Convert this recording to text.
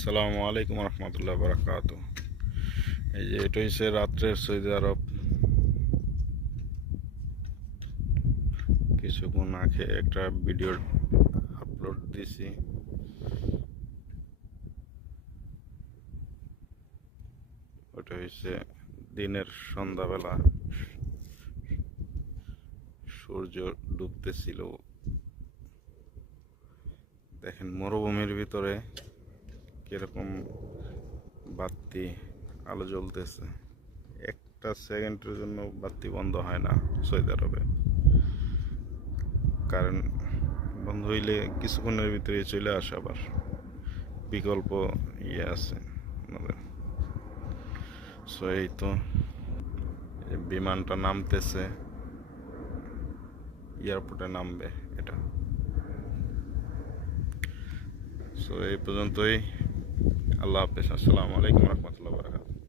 আসসালামু আলাইকুম রহমতুল্লাহ বারাকাত। এই যে এটা হচ্ছে রাত্রের সৌদি আরব। কিছুক্ষণ আগে একটা ভিডিও আপলোড দিছি। ওটা হচ্ছে দিনের সন্ধ্যাবেলা, সূর্য ডুবতেছিল। দেখেন মরুভূমির ভিতরে কিরকম বাতি আলো জ্বলতেছে। একটা সেকেন্ডের জন্য বাতি বন্ধ হয় না সৌদি আরবে। কারেন্ট বন্ধ হইলে কিছুক্ষণের ভিতরে চলে আসে। আবার বিকল্প আছে আমাদের। সো এই তো বিমানটা নামতেছে, এয়ারপোর্টে নামবে এটা। সো এই পর্যন্তই। আল্লাহ হাফেজ। আসসালামু আলাইকুম রহমতুল্লাহ।